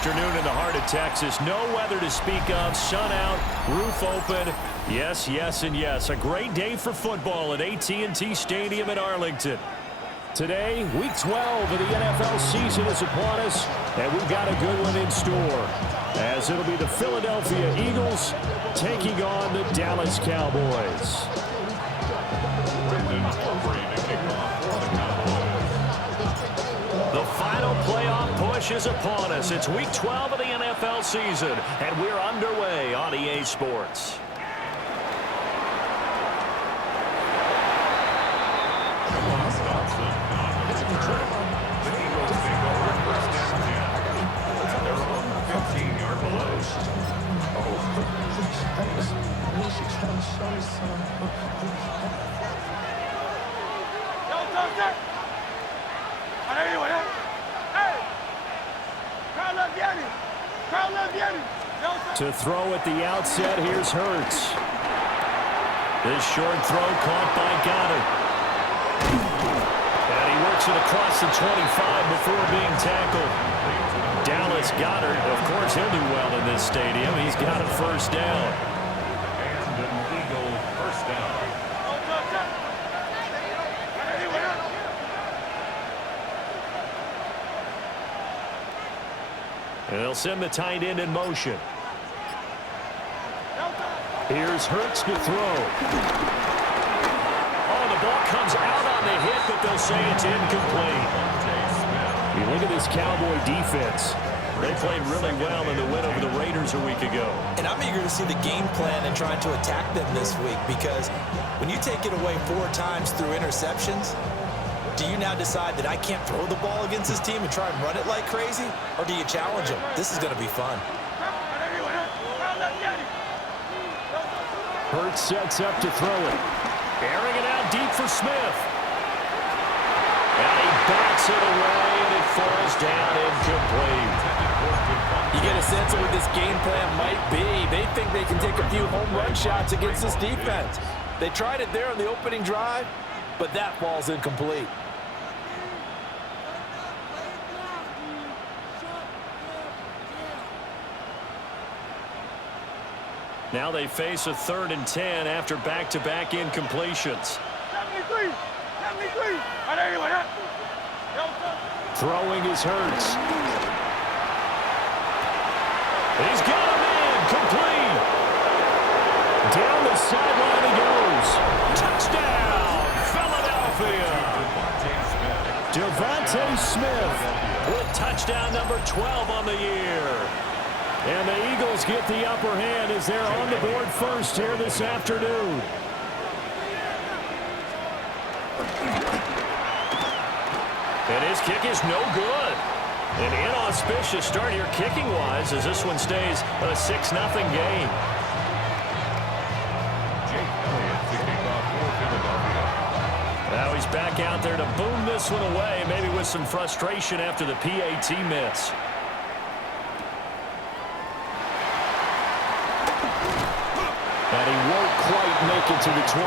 afternoon in the heart of Texas. No weather to speak of. Sun out, roof open. Yes, yes, and yes. A great day for football at AT&T Stadium in Arlington. Today, Week 12 of the NFL season is upon us, and we've got a good one in store, as it'll be the Philadelphia Eagles taking on the Dallas Cowboys. The final playoff push is upon us. It's Week 12 of the NFL season, and we're underway on EA Sports. To throw at the outset, here's Hurts. This short throw caught by Goddard. And he works it across the 25 before being tackled. Dallas Goddard, of course, he'll do well in this stadium. He's got a first down. And an Eagle first down. And they'll send the tight end in motion. Here's Hurts to throw. Oh, the ball comes out on the hit, but they'll say it's incomplete. You look at this Cowboy defense. They played really well in the win over the Raiders a week ago. And I'm eager to see the game plan and trying to attack them this week, because when you take it away 4 times through interceptions, do you now decide that I can't throw the ball against this team and try and run it like crazy? Or do you challenge them? This is going to be fun. Hurts sets up to throw it. Airing it out deep for Smith. And he bats it away, and it falls down incomplete. You get a sense of what this game plan might be. They think they can take a few home run shots against this defense. They tried it there on the opening drive, but that ball's incomplete. Now they face a 3rd and 10 after back-to-back incompletions. 73. Throwing is Hurts. He's got him in, complete. Down the sideline he goes. Touchdown, Philadelphia. Devontae Smith with touchdown number 12 on the year. And the Eagles get the upper hand as they're on the board first here this afternoon. And his kick is no good. An inauspicious start here kicking-wise as this one stays a 6-0 game. Now he's back out there to boom this one away, maybe with some frustration after the PAT miss. And he won't quite make it to the 25.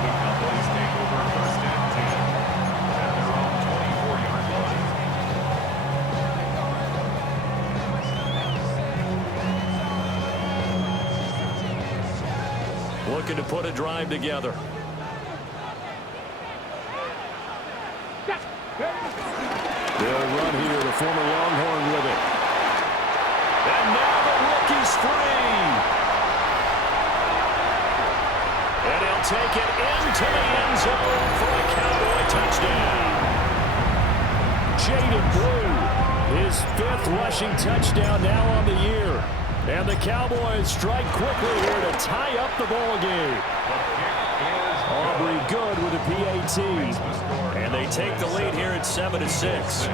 The Cowboys take over first and 10 at their own 24-yard line. Looking to put a drive together. They'll run here, the former Longhorn with it. And now the rookie's free. And he'll take it into the end zone for a Cowboy touchdown. Jaden Blue, his 5th rushing touchdown now on the year. And the Cowboys strike quickly here to tie up the ball game. Aubrey good with a PAT. And they take the lead here at 7-6.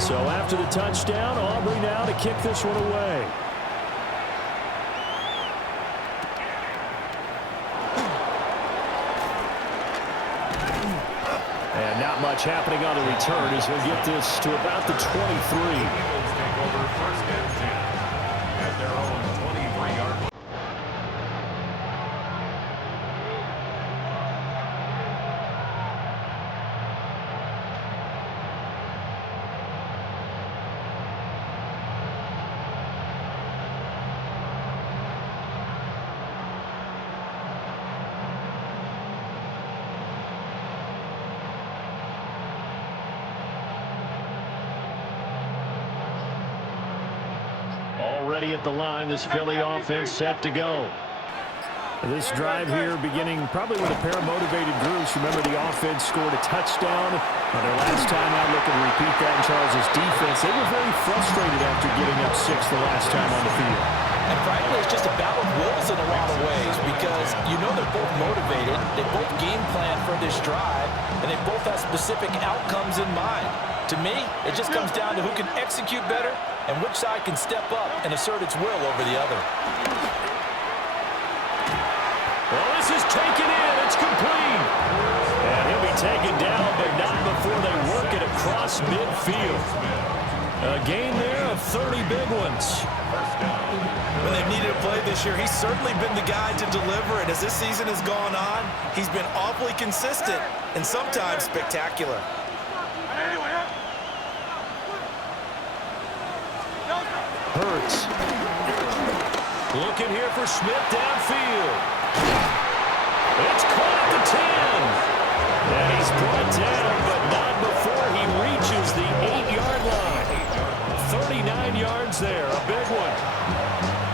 So after the touchdown, Aubrey now to kick this one away. And not much happening on the return as he'll get this to about the 23. ready at the line. This Philly offense set to go. This drive here beginning probably with a pair of motivated groups. Remember, the offense scored a touchdown on their last time out. Looking to repeat that in Charles' defense. They were very frustrated after giving up 6 the last time on the field. And frankly, it's just a battle of wills in a lot of ways because you know they're both motivated. They both game plan for this drive, and they both have specific outcomes in mind. To me, it just comes down to who can execute better and which side can step up and assert its will over the other. Well, this is taken in. It's complete. And he'll be taken down, but not before they work it across midfield. A gain there of 30 big ones. When they've needed a play this year, he's certainly been the guy to deliver it. As this season has gone on, he's been awfully consistent and sometimes spectacular. Hurts. Looking here for Smith downfield. It's caught at the 10. And he's brought down, but not before he reaches the 8-yard line. 39 yards there, a big one.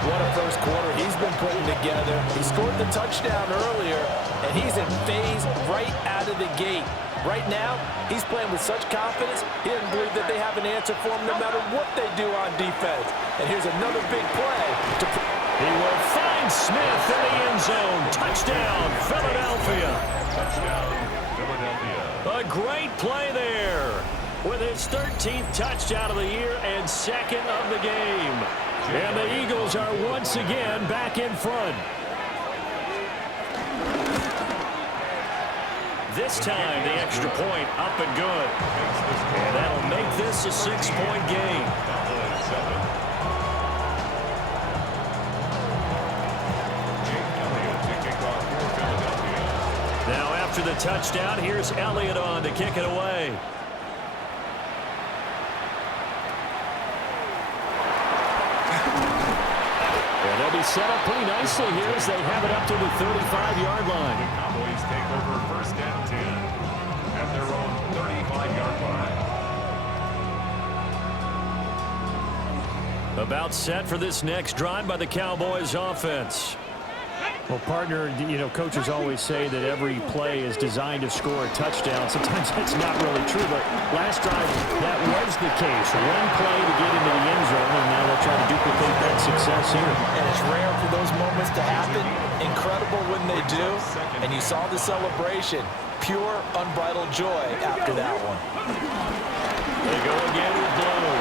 What a first quarter he's been putting together. He scored the touchdown earlier, and he's in phase right out of the gate. Right now, he's playing with such confidence, he doesn't believe that they have an answer for him no matter what they do on defense. And here's another big play. He will find Smith in the end zone. Touchdown, Philadelphia. Touchdown, Philadelphia. A great play there with his 13th touchdown of the year and second of the game. And the Eagles are once again back in front. This time, the extra point up and good. And that'll make this a 6-point game. Now after the touchdown, here's Elliott on to kick it away. And they'll be set up pretty nicely here as they have it up to the 35-yard line. The Cowboys take over first and 10 at their own 35-yard line. About set for this next drive by the Cowboys offense. Well, partner, you know, coaches always say that every play is designed to score a touchdown. Sometimes that's not really true, but last drive, that was the case. One play to get into the end zone, and now they'll try to duplicate that success here. And it's rare for those moments to happen. Incredible when they do. And you saw the celebration. Pure, unbridled joy after that one. They go again with Blow.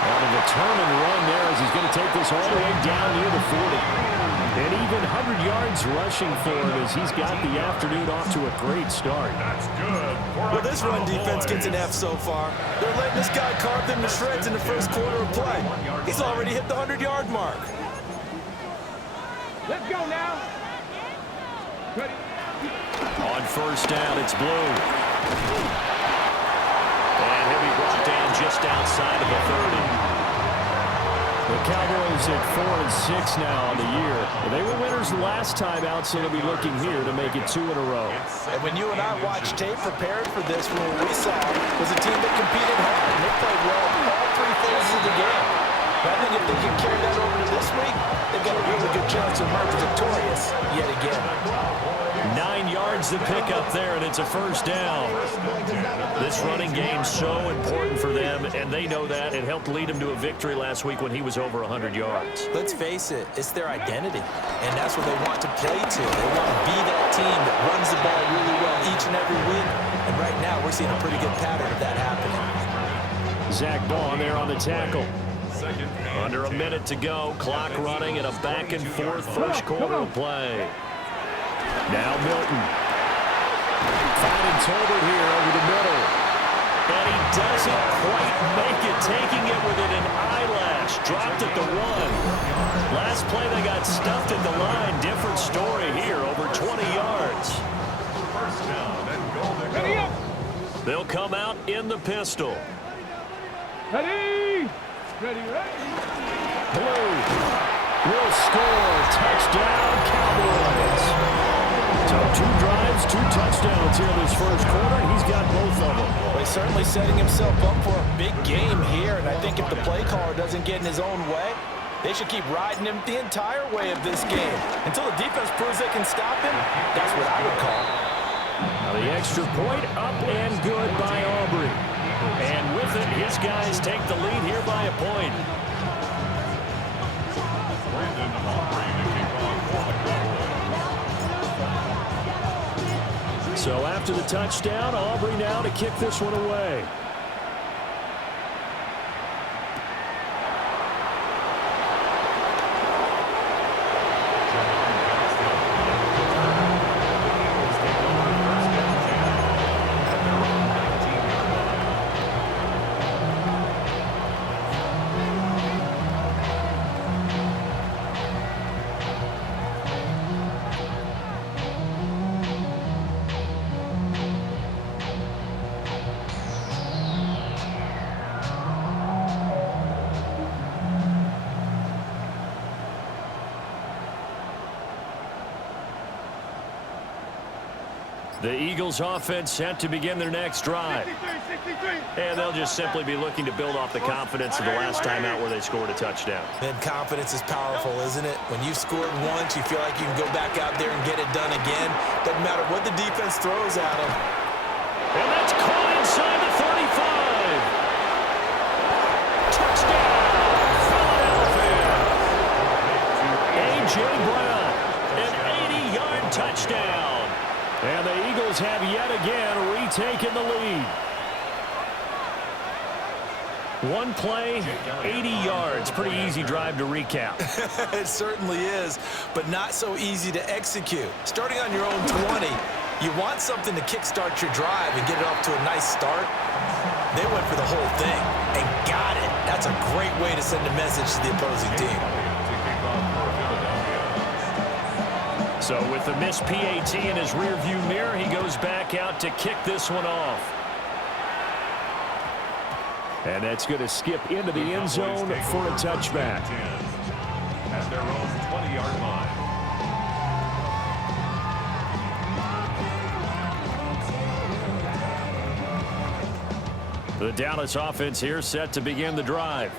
On a determined run there as he's going to take this all the way down near the 40. And even 100 yards rushing for him as he's got the afternoon off to a great start. That's good. Well, this run defense gets an F so far. They're letting this guy carve them to shreds in the first quarter of play. He's already hit the 100-yard mark. Let's go now. Ready. On first down, it's Blue. And he'll be brought down just outside of the 30. The Cowboys at 4-6 now on the year. They were winners last time out, so they'll be looking here to make it 2 in a row. And when you and I watched tape prepared for this, what we saw was a team that competed hard. And they played well all 3 phases of the game. But I think if they can carry that over to this week, they've got a really good chance to emerge victorious yet again. 9 yards to pick up there, and it's a first down. This running game's so important for them, and they know that. It helped lead them to a victory last week when he was over 100 yards. Let's face it, it's their identity, and that's what they want to play to. They want to be that team that runs the ball really well each and every week, and right now we're seeing a pretty good pattern of that happening. Zach Baugh there on the tackle. Second and Under a 10. minute to go, clock running, and a back-and-forth first quarter of play. Now Milton. Finding Tolbert here over the middle. And he doesn't quite make it, taking it within an eyelash. Dropped at the 1. Last play they got stuffed at the line. Different story here, over 20 yards. First down and goal to Ready go. up. They'll come out in the pistol. Ready. Ready, ready. Blue will score. Touchdown, Cowboys. So 2 drives, 2 touchdowns here this first quarter, and he's got both of them. Well, he's certainly setting himself up for a big game here, and I think if the play caller doesn't get in his own way, they should keep riding him the entire way of this game. Until the defense proves they can stop him, that's what I would call. Now the extra point up and good by Aubrey. And with it, his guys take the lead here by a point. Brandon Aubrey to kick off for the Cowboys. So after the touchdown, Aubrey now to kick this one away. The Eagles offense set to begin their next drive. And they'll just simply be looking to build off the confidence of the last time out where they scored a touchdown. And confidence is powerful, isn't it? When you've scored once, you feel like you can go back out there and get it done again. Doesn't matter what the defense throws at them. And that's caught inside the 35. Touchdown, Philadelphia. A.J. Brown, an 80-yard touchdown. And the Eagles have yet again retaken the lead. One play, 80 yards. Pretty easy drive to recap. It certainly is, but not so easy to execute. Starting on your own 20, you want something to kickstart your drive and get it off to a nice start. They went for the whole thing and got it. That's a great way to send a message to the opposing team. So with the missed PAT in his rearview mirror, he goes back out to kick this one off. And that's going to skip into the end zone for a touchback. At their own 20-yard line. The Dallas offense here set to begin the drive.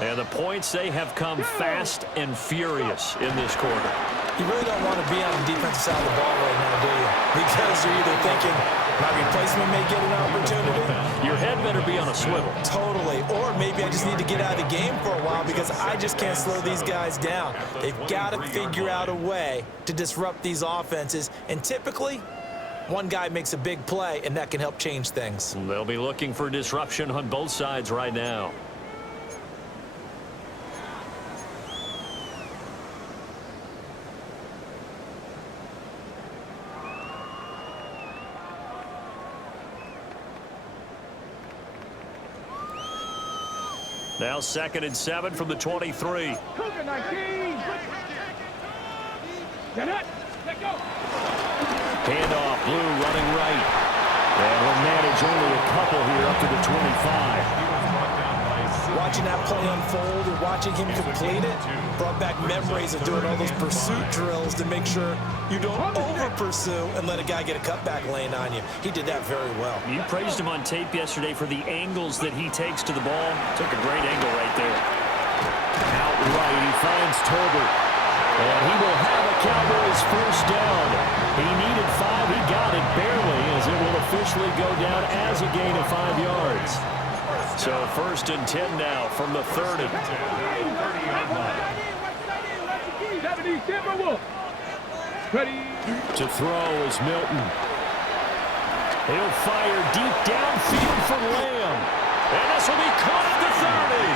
And the points, they have come fast and furious in this quarter. You really don't want to be on the defensive side of the ball right now, do you? Because you're either thinking, my replacement may get an opportunity. Your head better be on a swivel. Totally. Or maybe I just need to get out of the game for a while because I just can't slow these guys down. They've got to figure out a way to disrupt these offenses. And typically, one guy makes a big play, and that can help change things. They'll be looking for disruption on both sides right now. Now 2nd and 7 from the 23. Cougar 19. Let go. Handoff, Blue running right. And we'll manage only a couple here up to the 25. Watching that play unfold or watching him complete it brought back memories of doing all those pursuit drills to make sure you don't over-pursue and let a guy get a cutback lane on you. He did that very well. You praised him on tape yesterday for the angles that he takes to the ball. Took a great angle right there. Out right, he finds Tolbert. And he will have a Cowboys first down. He needed 5. He got it barely as it will officially go down as a gain of 5 yards. So 1st and 10 now from the 30. Ready. To throw is Milton. He'll fire deep downfield for Lamb. And this will be caught at the 30.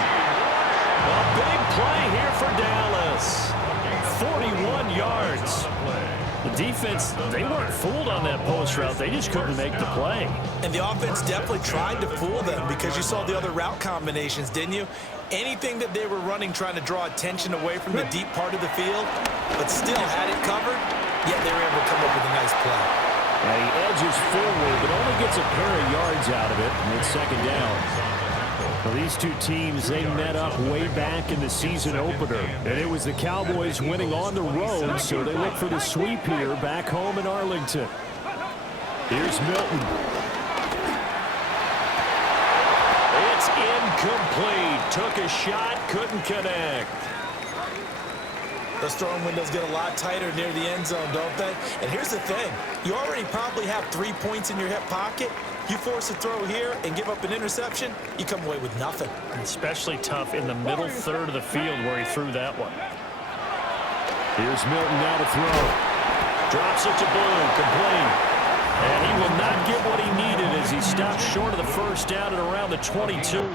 A big play here for Dallas. 41 yards. The defense, they weren't fooled on that post route. They just couldn't make the play. And the offense definitely tried to fool them because you saw the other route combinations, didn't you? Anything that they were running trying to draw attention away from the deep part of the field, but still had it covered, yet they were able to come up with a nice play. And he edges forward, but only gets a pair of yards out of it, and it's 2nd down. Well, these two teams, they met up way back in the season opener, and it was the Cowboys winning on the road, so they look for the sweep here back home in Arlington. Here's Milton. It's incomplete. Took a shot, couldn't connect. Those throwing windows get a lot tighter near the end zone, don't they? And here's the thing. You already probably have 3 points in your hip pocket. You force a throw here and give up an interception, you come away with nothing. Especially tough in the middle third of the field where he threw that one. Here's Milton now to throw. Drops it to Blue, complete. And he will not get what he needed as he stops short of the first down at around the 22.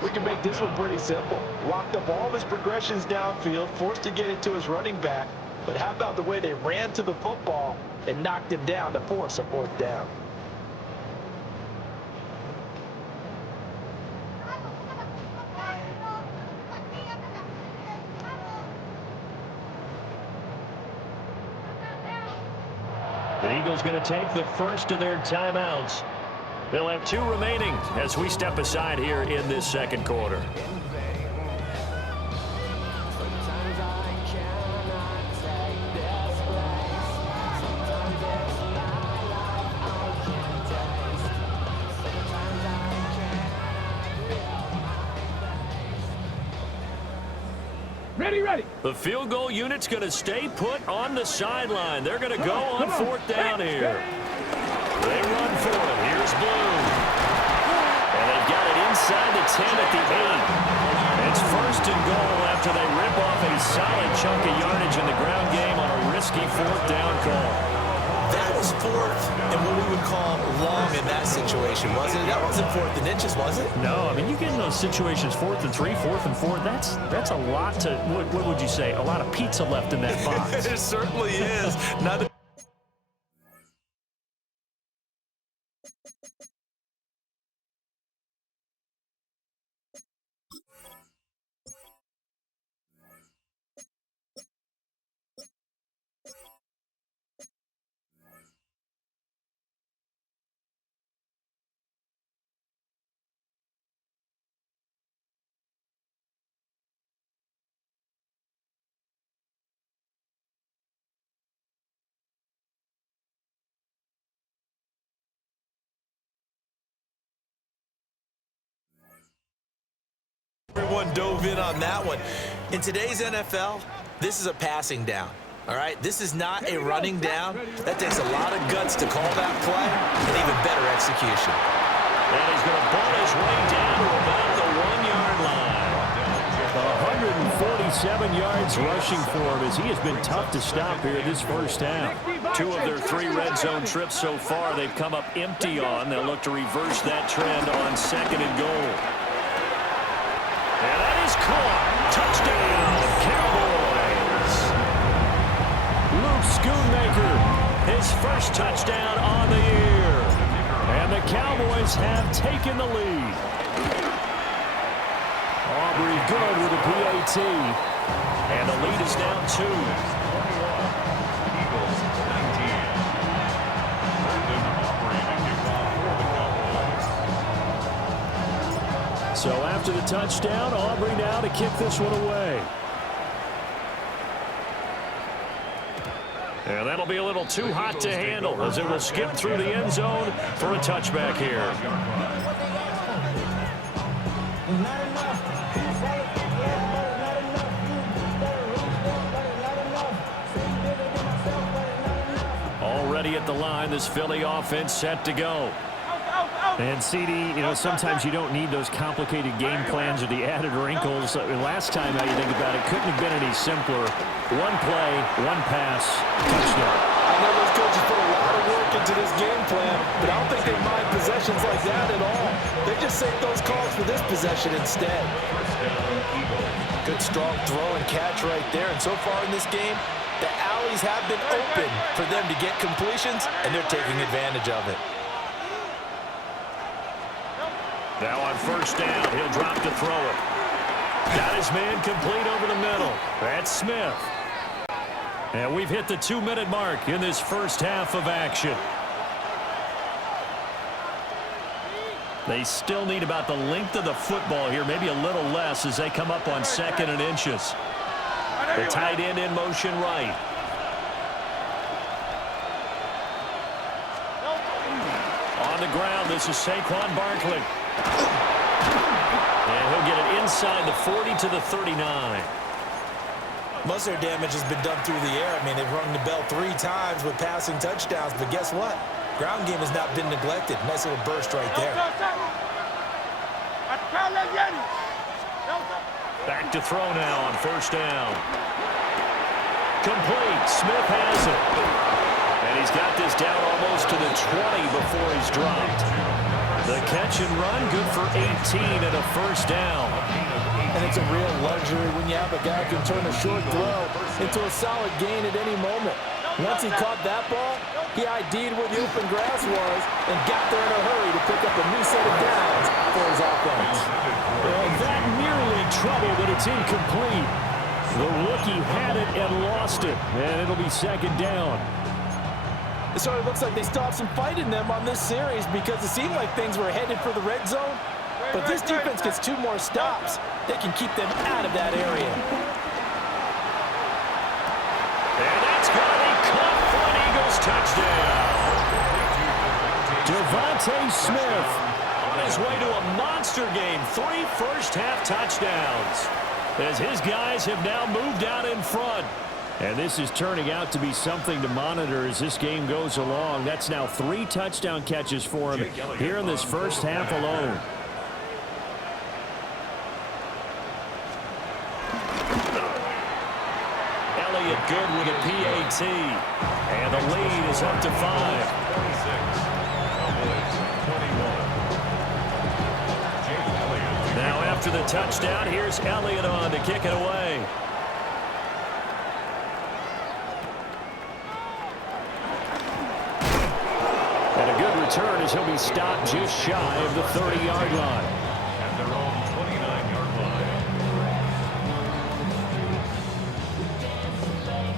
We can make this one pretty simple. Locked up all of his progressions downfield, forced to get it to his running back. But how about the way they ran to the football and knocked him down to force a fourth down? The Eagles going to take the first of their timeouts. They'll have 2 remaining as we step aside here in this second quarter. Ready. The field goal unit's going to stay put on the sideline. They're going to go on fourth down here. They run for it. Here's Blue. And they've got it inside the 10 at the 8. It's first and goal after they rip off a solid chunk of yardage in the ground game on a risky fourth down call. That was fourth and what we would call long in that situation, wasn't it? That wasn't fourth and inches, was it? No, I mean, you get in those situations 4th and 3, 4th and 4. That's a lot to, what would you say, a lot of pizza left in that box. It certainly is. Now the everyone dove in on that one. In today's NFL, this is a passing down. All right, this is not a running down. That takes a lot of guts to call that play and even better execution. And he's going to ball his way down to about the 1-yard line. 147 yards rushing for him as he has been tough to stop here this first half. 2 of their 3 red zone trips so far they've come up empty on. They'll look to reverse that trend on second and goal. And that is caught. Touchdown, Cowboys. Luke Schoonmaker, his first touchdown on the year. And the Cowboys have taken the lead. Aubrey good with a PAT. And the lead is now 2. Eagles 19. Brandon Aubrey to kick off for the Cowboys. So after the touchdown, Aubrey now to kick this one away. And that'll be a little too hot to handle as it will skip through the end zone for a touchback here. Already at the line, this Philly offense set to go. And CD, you know, sometimes you don't need those complicated game plans or the added wrinkles. Last time, how you think about it, couldn't have been any simpler. 1 play, 1 pass, touchdown. I know those coaches put a lot of work into this game plan, but I don't think they mind possessions like that at all. They just save those calls for this possession instead. Good strong throw and catch right there. And so far in this game, the alleys have been open for them to get completions, and they're taking advantage of it. Now on first down, he'll drop to throw it. Got his man complete over the middle. That's Smith. And we've hit the 2-minute mark in this first half of action. They still need about the length of the football here, maybe a little less as they come up on 2nd and inches. The tight end in motion right. On the ground, this is Saquon Barkley. And he'll get it inside the 40 to the 39. Most of their damage has been done through the air. I mean, they've rung the bell 3 times with passing touchdowns, but guess what? Ground game has not been neglected. Nice little burst right there. Back to throw now on first down. Complete. Smith has it. And he's got this down almost to the 20 before he's dropped. The catch and run, good for 18 and a first down. And it's a real luxury when you have a guy who can turn a short throw into a solid gain at any moment. Once he caught that ball, he ID'd where the open grass was and got there in a hurry to pick up a new set of downs for his offense. And that nearly trouble, but it's incomplete. The rookie had it and lost it, and it'll be second down. It sort of looks like they still have some fight in them on this series because it seemed like things were headed for the red zone. But this defense gets 2 more stops. They can keep them out of that area. And that's going to be caught for an Eagles touchdown. Devontae Smith on his way to a monster game. 3 first-half touchdowns as his guys have now moved out in front. And this is turning out to be something to monitor as this game goes along. That's now 3 touchdown catches for him here in this first half alone. Elliott good with a PAT. And the lead is up to 5. Now after the touchdown, here's Elliott on to kick it away. And a good return as he'll be stopped just shy of the 30-yard line. At their own 29-yard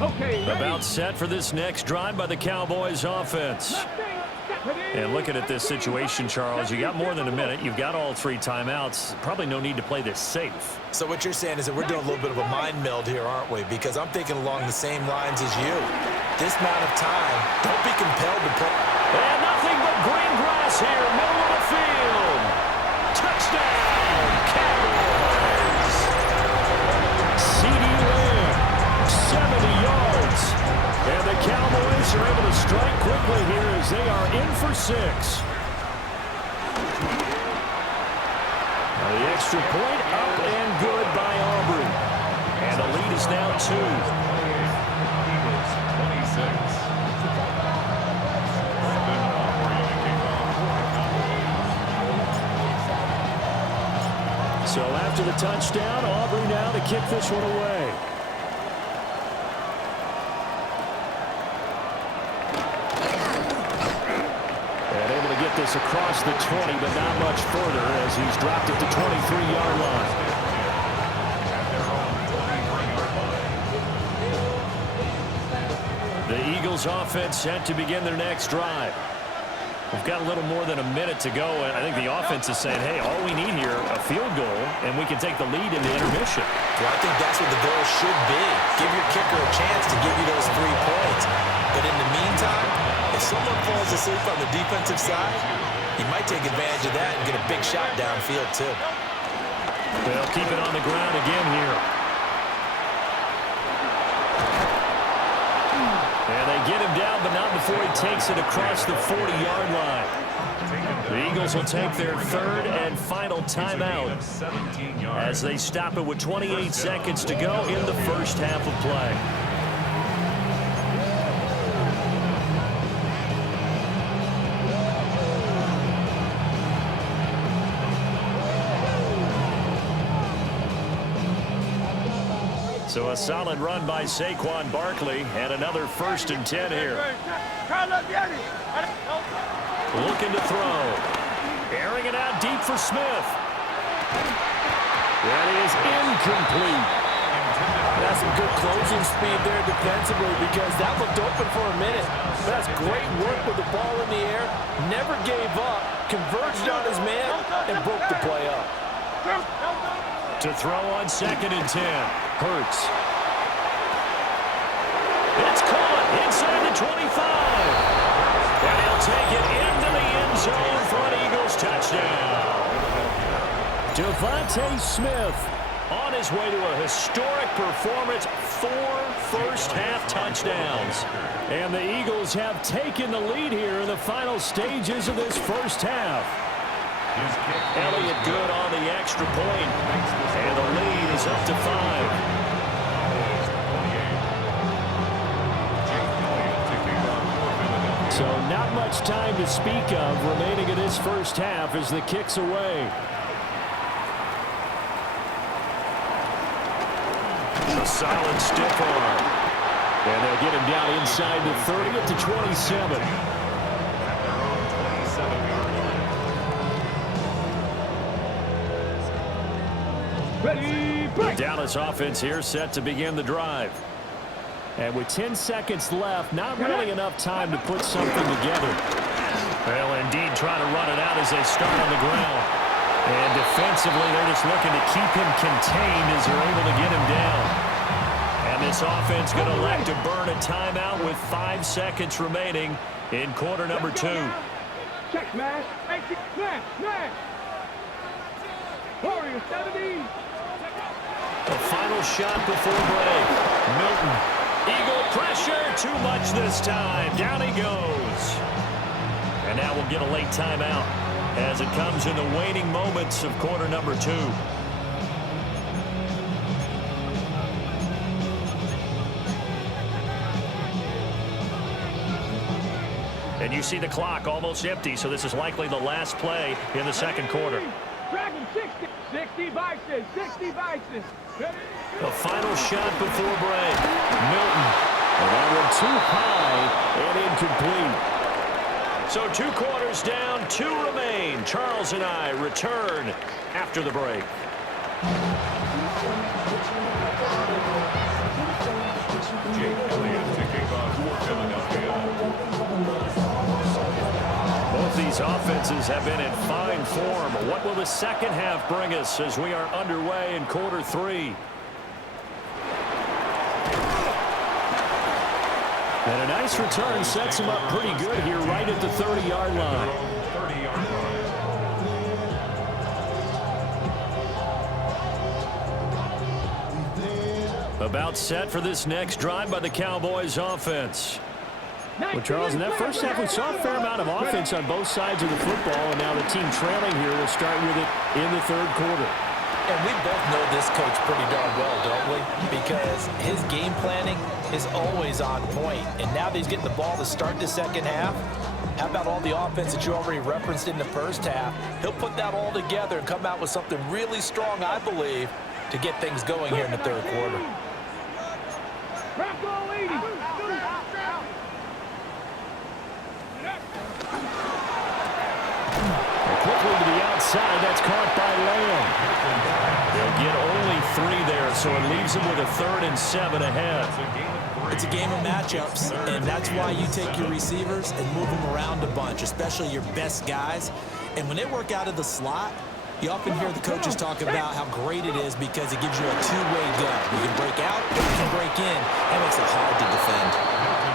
line. Okay, ready. About set for this next drive by the Cowboys offense. And looking at this situation, Charles, you got more than a minute. You've got all 3 timeouts. Probably no need to play this safe. So what you're saying is that we're doing a little bit of a mind meld here, aren't we? Because I'm thinking along the same lines as you. This amount of time, don't be compelled to play. And nothing but green grass here, middle of the field. Touchdown, Cowboys. CeeDee Lamb, 70 yards. And the Cowboys are able to strike quickly here as they are in for 6. Now the extra point up and good by Aubrey. And the lead is now 2. Eagles 26. So after the touchdown, Aubrey now to kick this one away. And able to get this across the 20, but not much further as he's dropped it to 23-yard line. The Eagles offense set to begin their next drive. We've got a little more than a minute to go, and I think the offense is saying, hey, all we need here, a field goal, and we can take the lead in the intermission. Well, I think that's what the goal should be. Give your kicker a chance to give you those 3 points. But in the meantime, if someone falls asleep on the defensive side, he might take advantage of that and get a big shot downfield, too. They'll keep it on the ground again here. And they get him down, but not before he takes it across the 40-yard line. The Eagles will take their 3rd and final timeout as they stop it with 28 seconds to go in the first half of play. So a solid run by Saquon Barkley and another 1st and 10 here. Looking to throw. Airing it out deep for Smith. That is incomplete. That's some good closing speed there defensively because that looked open for a minute. That's great work with the ball in the air. Never gave up. Converged on his man and broke the play up. To throw on 2nd and 10. Hurts. It's caught inside the 25. And he'll take it into the end zone for an Eagles touchdown. Devontae Smith on his way to a historic performance, 4 first-half touchdowns. And the Eagles have taken the lead here in the final stages of this first half. Elliott good on the extra point, and the lead is up to 5. So not much time to speak of remaining in this first half as the kick's away. A solid stiff arm. And they'll get him down inside the 30 at the 27. Ready, break. Dallas offense here set to begin the drive. And with 10 seconds left, not really enough time to put something together. Well, indeed, trying to run it out as they start on the ground. And defensively, they're just looking to keep him contained as they're able to get him down. And this offense going to elect to burn a timeout with 5 seconds remaining in quarter number 2. Check, smash. Exit, smash, smash. Warrior 70. The final shot before break. Milton. Eagle pressure. Too much this time. Down he goes. And now we'll get a late timeout as it comes in the waning moments of quarter number 2. And you see the clock almost empty, so this is likely the last play in the second quarter. Dragon 60 vices, 60 vices. The final shot before break. Milton. And that one too high and incomplete. So 2 quarters down, 2 remain. Charles and I return after the break. Both these offenses have been in fine form. What will the second half bring us as we are underway in quarter 3? And a nice return sets him up pretty good here right at the 30-yard line. About set for this next drive by the Cowboys offense. Well, Charles, in that first half, we saw a fair amount of offense on both sides of the football, and now the team trailing here will start with it in the third quarter. And we both know this coach pretty darn well, don't we? Because his game planning is always on point. And now that he's getting the ball to start the second half, how about all the offense that you already referenced in the first half? He'll put that all together and come out with something really strong, I believe, to get things going here in the third quarter. Quickly to the outside, that's caught by Lamb. They'll get only 3 there, so it leaves them with a 3rd and 7 ahead. It's a game of matchups, and that's why you take your receivers and move them around a bunch, especially your best guys. And when they work out of the slot, you often hear the coaches talk about how great it is because it gives you a two-way gun. You can break out, or you can break in. That makes it hard to defend.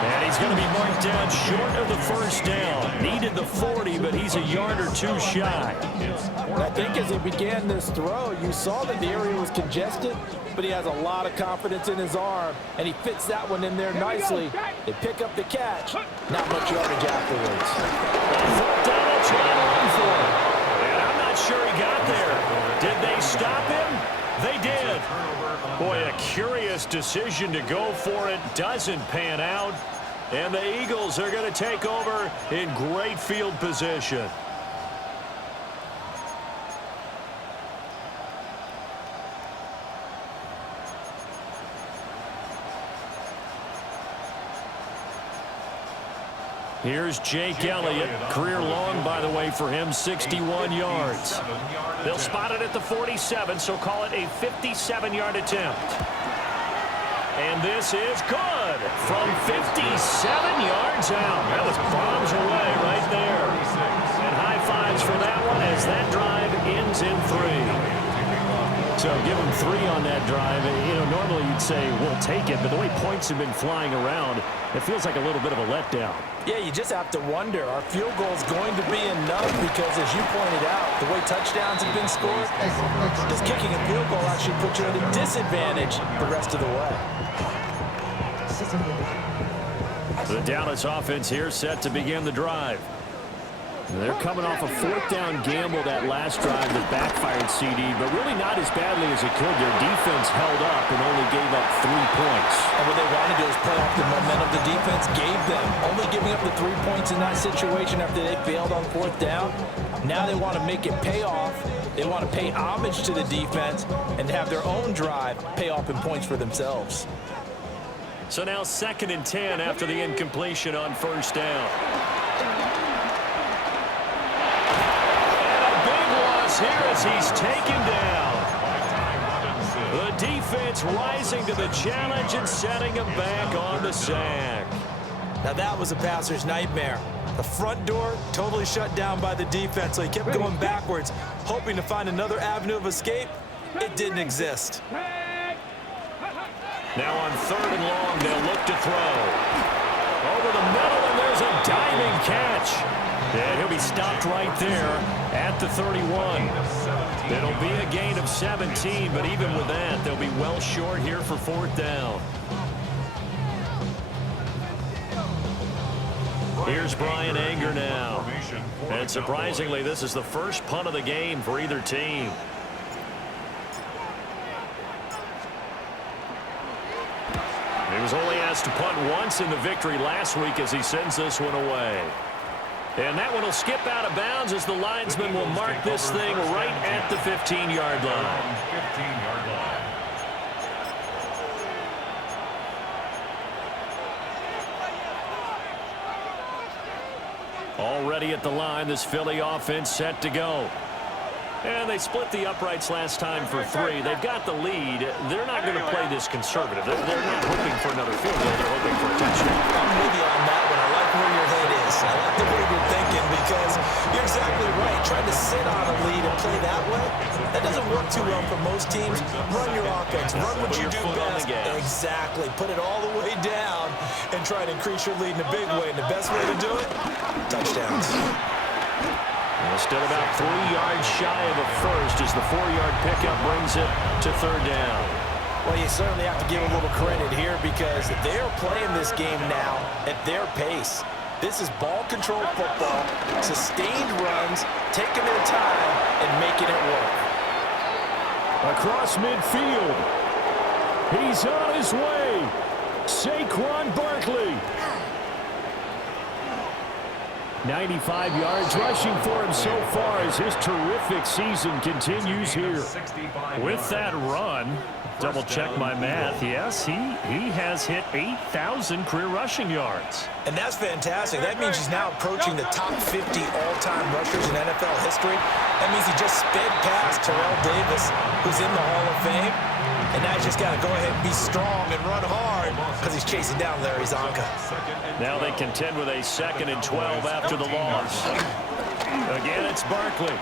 And he's going to be marked down short of the first down. Needed the 40, but he's a yard or 2 shy. And I think as he began this throw, you saw that the area was congested, but he has a lot of confidence in his arm, and he fits that one in there nicely. They pick up the catch. Not much yardage afterwards. Fourth down, they'll try to run for it. And I'm not sure he got there. Did they stop him? They did. Boy, a curious decision to go for it. Doesn't pan out. And the Eagles are going to take over in great field position. Here's Jake Elliott. Career long, by the way, for him, 61 yards. They'll spot it at the 47, so call it a 57-yard attempt. And this is good from 57 yards out. That was bombs away right there. And high fives for that one as that drive ends in 3. So give them 3 on that drive. You know, normally you'd say we'll take it, but the way points have been flying around, it feels like a little bit of a letdown. Yeah, you just have to wonder, are field goals going to be enough? Because as you pointed out, the way touchdowns have been scored, does kicking a field goal actually put you at a disadvantage the rest of the way? The Dallas offense here set to begin the drive. They're coming off a 4th down gamble that last drive that backfired CD, but really not as badly as it could. Their defense held up and only gave up 3 points. And what they want to do is play off the momentum the defense gave them. Only giving up the 3 points in that situation after they failed on 4th down. Now they want to make it pay off. They want to pay homage to the defense and have their own drive pay off in points for themselves. So now 2nd and 10 after the incompletion on 1st down. Here as he's taken down. The defense rising to the challenge and setting him back on the sack. Now that was a passer's nightmare. The front door totally shut down by the defense, so he kept going backwards, hoping to find another avenue of escape. It didn't exist. Now on 3rd and long, they'll look to throw. Over the middle, and there's a diving catch. And he'll be stopped right there at the 31. It'll be a gain of 17, but even with that, they'll be well short here for 4th down. Here's Brian Anger now. And surprisingly, this is the first punt of the game for either team. He was only asked to punt once in the victory last week as he sends this one away. And that one will skip out of bounds as the linesman will mark this thing right at the 15-yard line. 15-yard line. Already at the line, this Philly offense set to go. And they split the uprights last time for 3. They've got the lead. They're not going to play this conservative. They're not hoping for another field goal. They're hoping for a touchdown. I'm with you on that one. I like where your head is. I like the way you're thinking because you're exactly right. Trying to sit on a lead and play that way, that doesn't work too well for most teams. Run your offense. Run what you do best. Exactly. Put it all the way down and try to increase your lead in a big way. And the best way to do it, touchdowns. Well, still about 3 yards shy of a first as the 4-yard pickup brings it to 3rd down. Well, you certainly have to give a little credit here because they're playing this game now at their pace. This is ball control football, sustained runs, taking their time and making it work. Across midfield. He's on his way. Saquon Barkley. 95 yards rushing for him so far as his terrific season continues here. With that run, double check my math, yes, he has hit 8,000 career rushing yards. And that's fantastic. That means he's now approaching the top 50 all-time rushers in NFL history. That means he just sped past Terrell Davis, who's in the Hall of Fame. And now he's just got to go ahead and be strong and run hard because he's chasing down Larry Zonka. Now they contend with a 2nd and 12 after the loss. Again, it's Barkley.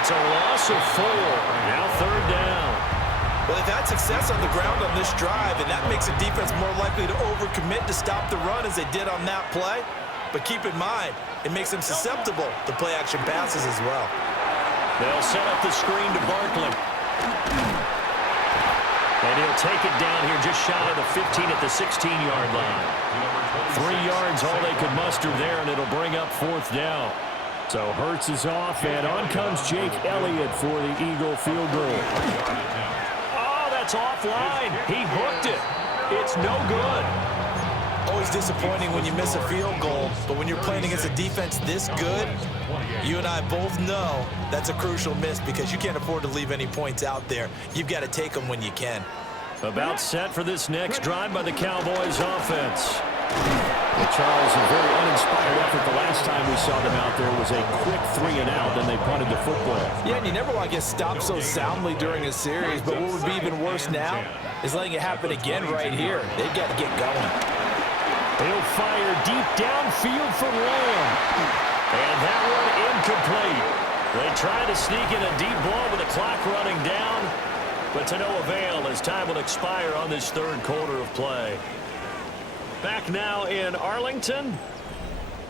It's a loss of 4. Now 3rd down. Well, they've had success on the ground on this drive, and that makes the defense more likely to overcommit to stop the run as they did on that play. But keep in mind, it makes them susceptible to play-action passes as well. They'll set up the screen to Barkley. And he'll take it down here just shy of the 15 at the 16-yard line. 3 yards, all they could muster there, and it'll bring up 4th down. So Hurts is off, and on comes Jake Elliott for the Eagle field goal. Oh, that's offline. He hooked it. It's no good. Always disappointing when you miss a field goal, but when you're playing against a defense this good, you and I both know that's a crucial miss because you can't afford to leave any points out there. You've got to take them when you can. About set for this next drive by the Cowboys offense. Charles, a very uninspired effort the last time we saw them out there was a quick 3-and-out, then they punted the football. Yeah, and you never want to get stopped so soundly during a series, but what would be even worse now is letting it happen again right here. They've got to get going. He'll fire deep downfield for Lamb. And that one incomplete. They try to sneak in a deep ball with the clock running down, but to no avail as time will expire on this third quarter of play. Back now in Arlington.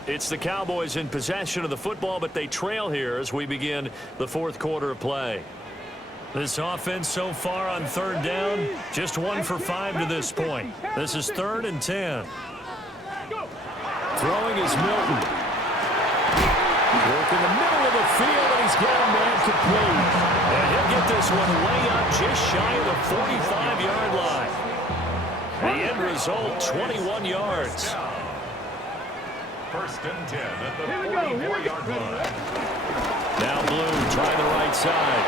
It's the Cowboys in possession of the football, but they trail here as we begin the fourth quarter of play. This offense so far on third down, just 1 for 5 to this point. This is 3rd and 10. Throwing is Milton. Work in the middle of the field, and he's got a man complete. And he'll get this one way up just shy of the 45-yard line. The end result, 21 yards. 1st and 10 at the 44-yard line. Now Blue trying the right side.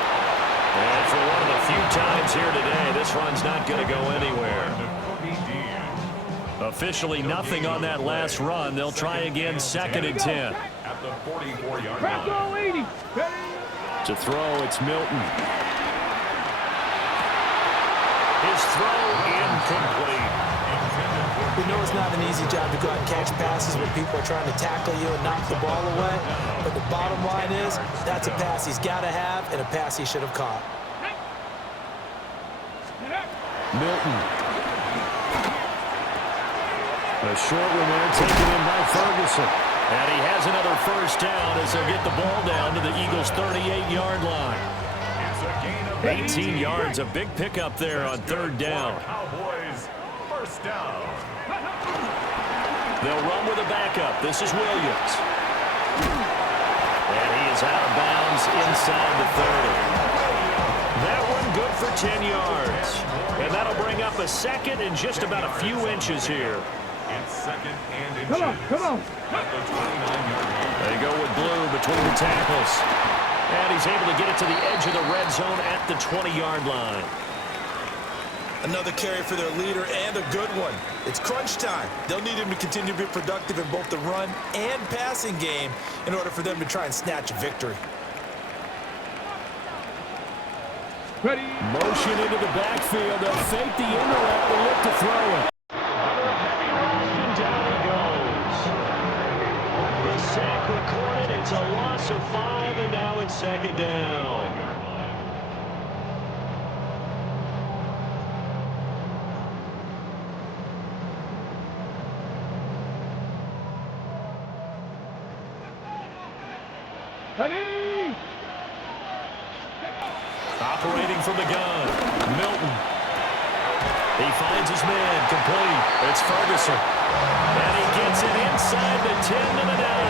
And for one of the few times here today, this run's not going to go anywhere. Officially nothing on that last run. They'll try again 2nd and 10. At the 44-yard line. To throw, it's Milton. His throw incomplete. We know it's not an easy job to go out and catch passes when people are trying to tackle you and knock the ball away. But the bottom line is, that's a pass he's got to have and a pass he should have caught. Milton. A short one there taken in by Ferguson. And he has another first down as they'll get the ball down to the Eagles' 38-yard line. 18 yards, a big pickup there on 3rd down. Cowboys, 1st down. They'll run with a backup. This is Williams. And he is out of bounds inside the 30. That one good for 10 yards. And that'll bring up a 2nd and just about a few inches here. It's 2nd and inches. Come on. At the 29-yard line. They go with Blue between the tackles. And he's able to get it to the edge of the red zone at the 20-yard line. Another carry for their leader and a good one. It's crunch time. They'll need him to continue to be productive in both the run and passing game in order for them to try and snatch a victory. Ready. Motion into the backfield. They'll fake the in route and look to throw it. And down he goes. The sack recorded. It's a loss of 5, and now it's 2nd down. Ready. Operating from the gun, Milton. He finds his man, complete. It's Ferguson. And he gets it inside the 10 to the 9.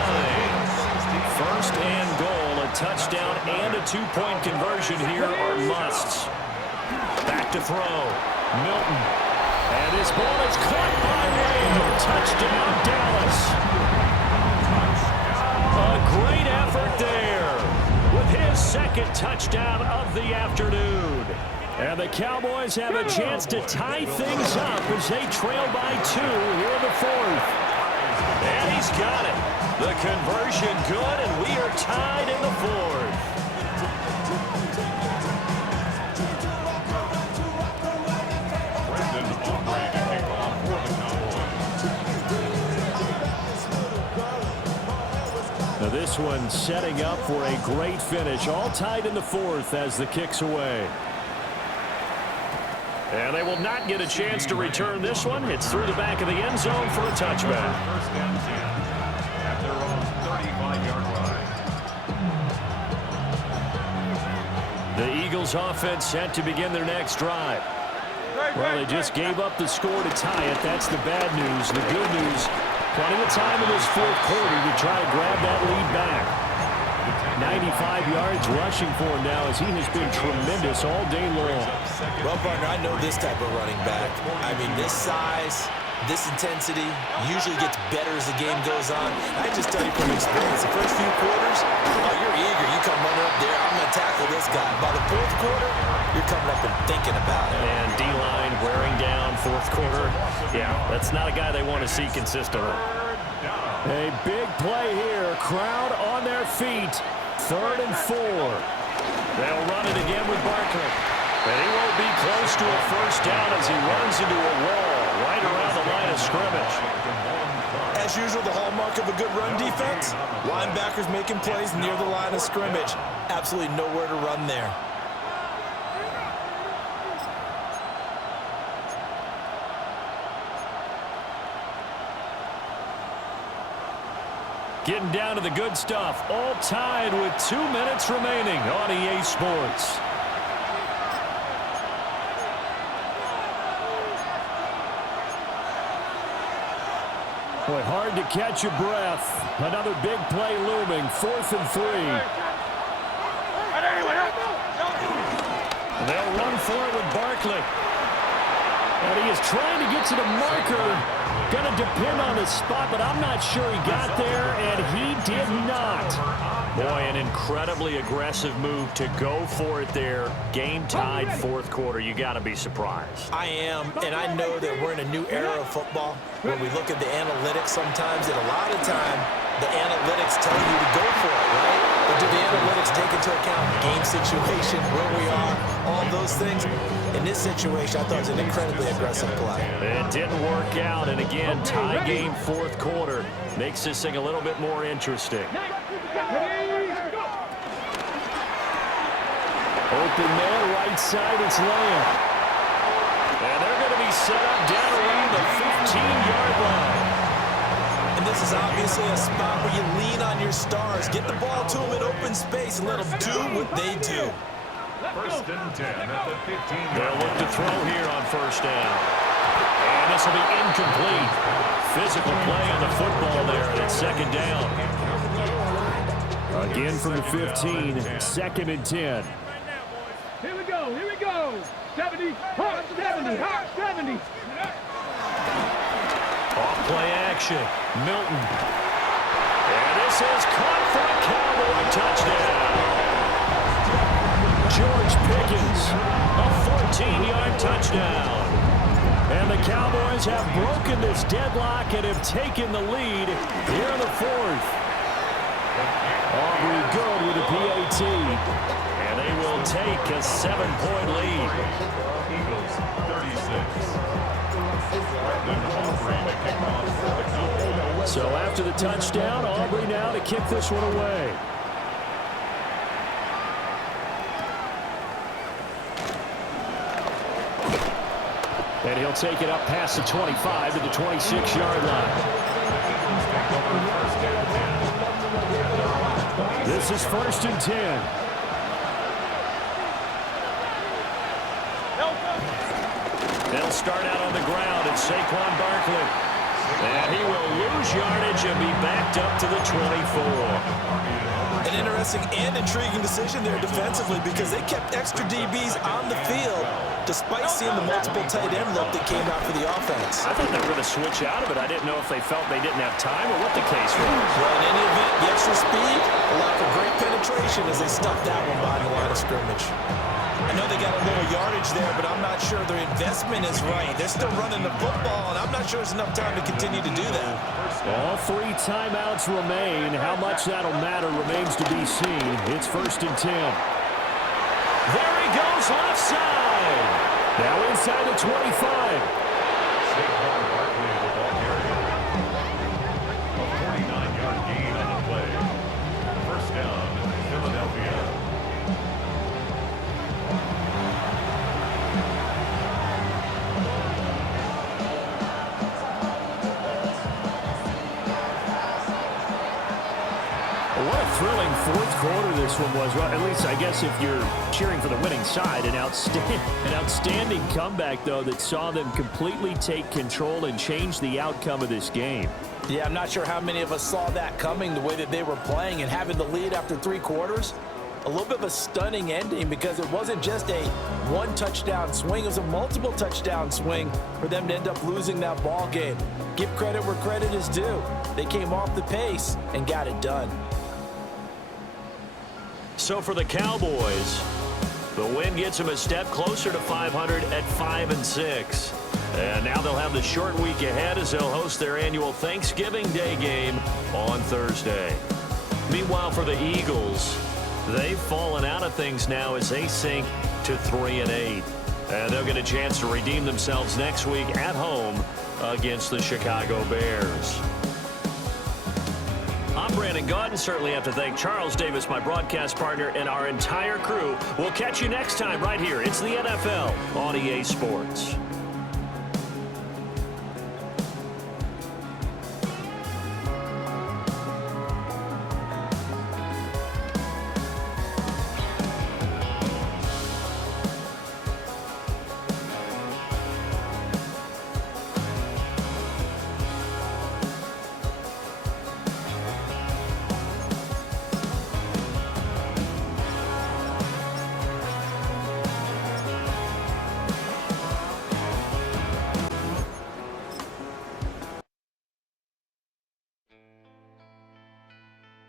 1st and goal, a touchdown and a 2-point conversion here are musts. Back to throw, Milton. And his ball is caught by Wade. Touchdown, Dallas. A great effort there with his 2nd touchdown of the afternoon. And the Cowboys have a chance to tie things up as they trail by 2 here in the 4th. And he's got it. The conversion good, and we are tied in the 4th. Now this one setting up for a great finish. All tied in the 4th as the kick's away. And they will not get a chance to return this one. It's through the back of the end zone for a touchback. 1st and 10 at their own 35-yard line. The Eagles offense set to begin their next drive. Well, they just gave up the score to tie it. That's the bad news. The good news, plenty of time in this 4th quarter to try to grab that lead back. 95 yards rushing for him now as he has been tremendous all day long. Well, partner, I know this type of running back. I mean, this size, this intensity usually gets better as the game goes on. I just tell you from experience, the first few quarters, oh, you're eager. You come running up there, I'm going to tackle this guy. By the 4th quarter, you're coming up and thinking about it. And D-line wearing down 4th quarter. Yeah, that's not a guy they want to see consistently. A big play here. Crowd on their feet. 3rd and 4. They'll run it again with Barkley. And he won't be close to a first down as he runs into a wall. right around the line of scrimmage. As usual, the hallmark of a good run defense, linebackers making plays near the line of scrimmage. Absolutely nowhere to run there. Getting down to the good stuff. All tied with 2 minutes remaining on EA Sports. Boy, hard to catch your breath. Another big play looming. 4th and 3. They'll run for it with Barkley. And he is trying to get to the marker. Going to depend on his spot, but I'm not sure he got there, and he did not. Boy, an incredibly aggressive move to go for it there. Game tied, 4th quarter. You got to be surprised. I am, and I know that we're in a new era of football where we look at the analytics sometimes, and a lot of time the analytics tell you to go for it, right? But do the analytics take into account game situation, where we are, all those things? In this situation, I thought it was an incredibly aggressive play. It didn't work out, and again, tie game, 4th quarter. Makes this thing a little bit more interesting. Open man, right side, it's Lamb. And they're going to be set up down around the 15-yard line. And this is obviously a spot where you lean on your stars. Get the ball to them in open space and let them do what they do. 1st and 10 at the 15. They'll look to throw here on 1st down. And this will be incomplete. Physical play on the football there, and it's 2nd down. Again from the 15, 2nd and 10. Here we go, here we go. 70, hot 70, hot 70. Off play action, Milton. And this is caught for a Cowboy touchdown. George Pickens, a 14-yard touchdown. And the Cowboys have broken this deadlock and have taken the lead here in the 4th. Aubrey good with a PAT. And they will take a 7-point lead. Eagles 36. Aubrey to kick off for the Cowboys. So after the touchdown, Aubrey now to kick this one away. And he'll take it up past the 25 to the 26-yard line. This is 1st and 10. They'll start out on the ground at Saquon Barkley. And he will lose yardage and be backed up to the 24. An interesting and intriguing decision there defensively because they kept extra DBs on the field despite seeing the multiple tight end look that came out for the offense. I thought they were going to switch out of it. I didn't know if they felt they didn't have time or what the case was. Well, in any event, the extra speed, a lack of great penetration as they stuffed that one behind the line of scrimmage. I know they got a little yardage there, but I'm not sure their investment is right. They're still running the football, and I'm not sure there's enough time to continue to do that. All 3 timeouts remain. How much that'll matter remains to be seen. It's 1st and 10. There he goes, left side. Now inside the 25. Saquon Barkley the ball carrier. A 49-yard gain on the play. 1st down, Philadelphia. What a thrilling 4th quarter this one was. Well, at least I guess if you're cheering for the winning side, an outstanding comeback, though, that saw them completely take control and change the outcome of this game. Yeah, I'm not sure how many of us saw that coming the way that they were playing and having the lead after 3 quarters. A little bit of a stunning ending because it wasn't just a 1-touchdown swing. It was a multiple touchdown swing for them to end up losing that ball game. Give credit where credit is due. They came off the pace and got it done. So for the Cowboys, the win gets them a step closer to 500 at 5-6. And now they'll have the short week ahead as they'll host their annual Thanksgiving Day game on Thursday. Meanwhile, for the Eagles, they've fallen out of things now as they sink to 3-8. And they'll get a chance to redeem themselves next week at home against the Chicago Bears. I'm Brandon Gaudin. Certainly have to thank Charles Davis, my broadcast partner, and our entire crew. We'll catch you next time right here. It's the NFL on EA Sports.